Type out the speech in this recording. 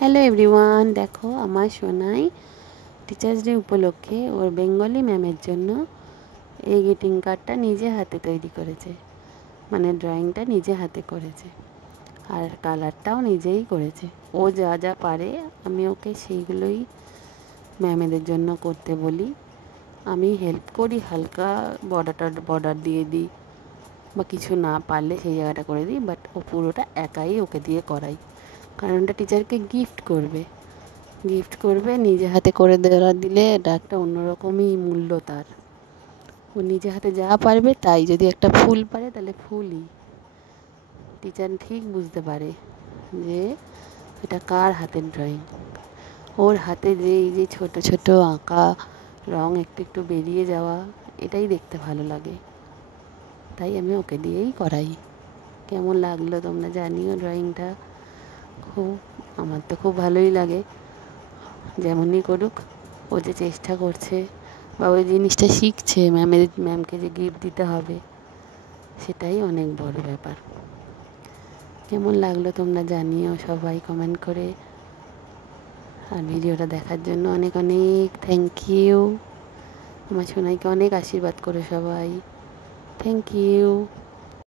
Hello everyone, দেখো আমার Sonai teachers day উপলক্ষে ওর বেঙ্গলি ম্যামের জন্য এই গ্রিটিং কার্ডটা নিজে হাতে তৈরি করেছে। মানে ড্রয়িংটা নিজে হাতে করেছে আর কালারটাও নিজেই করেছে। ও যা যা পারে আমি ওকে সেইগুলোই ম্যামেদের জন্য করতে বলি। আমি হেল্প করি, হালকা বর্ডার দিয়ে দিই বা কিছু না পারলে সেই জায়গাটা করে দিই, বাট ও পুরোটা একাই ওকে দিয়ে করাই। কারণ ওটা টিচারকে গিফট করবে নিজে হাতে করে দেওয়া দিলে এটা একটা অন্যরকমই মূল্য তার। ও নিজে হাতে যা পারবে তাই, যদি একটা ফুল পারে তাহলে ফুলই টিচার ঠিক বুঝতে পারে যে এটা কার হাতের ড্রয়িং। ওর হাতে যে এই যে ছোট ছোট আঁকা রং একটু একটু বেরিয়ে যাওয়া, এটাই দেখতে ভালো লাগে, তাই আমি ওকে দিয়েই করাই। কেমন লাগলো তোমরা জানিও ড্রয়িংটা। খুব, আমার তো খুব ভালোই লাগে। যেমনই করুক, ও যে চেষ্টা করছে বা ওই জিনিসটা শিখছে, ম্যামকে যে গিফট দিতে হবে, সেটাই অনেক বড় ব্যাপার। কেমন লাগলো তোমরা জানিও সবাই কমেন্ট করে। আর ভিডিওটা দেখার জন্য অনেক অনেক থ্যাংক ইউ। আমার সোনাইকে অনেক আশীর্বাদ করো সবাই। Thank you.